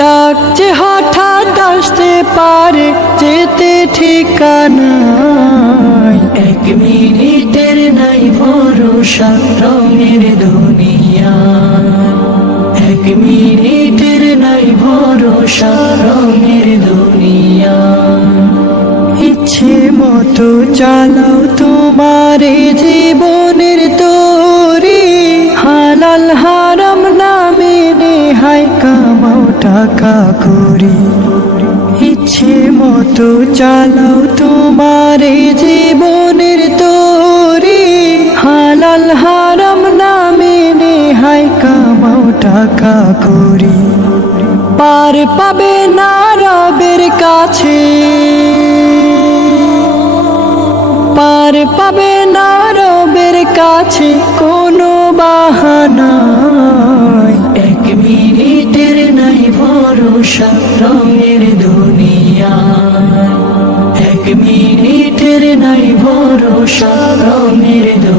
ডাকছে হঠাৎ আসতে পারে, যেতে ঠিকানা। এক মিনিটের নাই ভরসা রঙের দুনিয়া, এক মিনিটের নাই ভরসা রঙের দুনিয়া। ইচ্ছে মতো চালাও তোমার জীবনের তরি, হালাল হারাম না মেনে হায় কামাও টাকা করি। ইচ্ছে মতো চালাও তোমার জীবনের তরি, হালাল হারাম না মেনে হায় কামাও টাকা করি। পার পাবে না রবের কাছে, পার পাবে না রবের কাছে কোনো বাহানা। এক মিনিটের নাই ভরসা রঙের দুনিয়া, এক মিনিটের নাই ভরসা রঙের দুনিয়া।